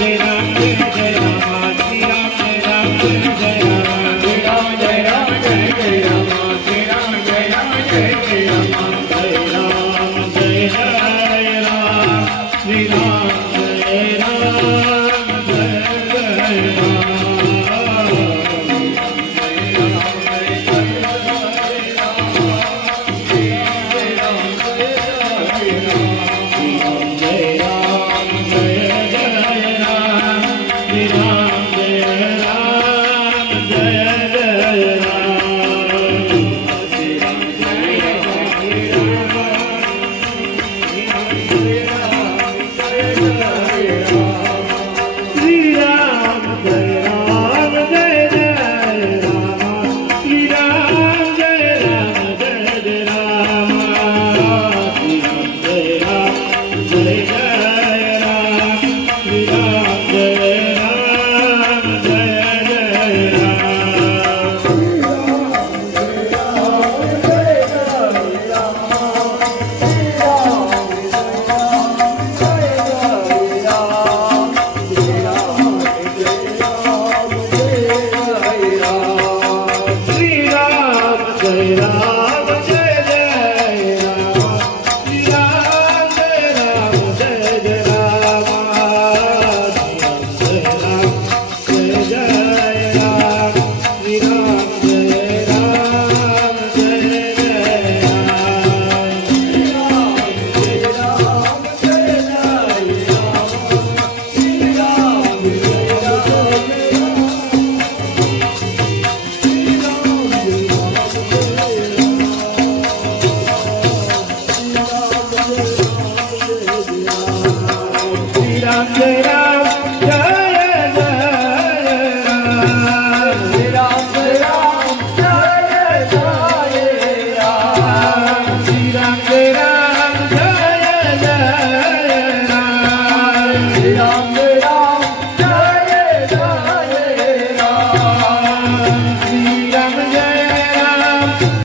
you.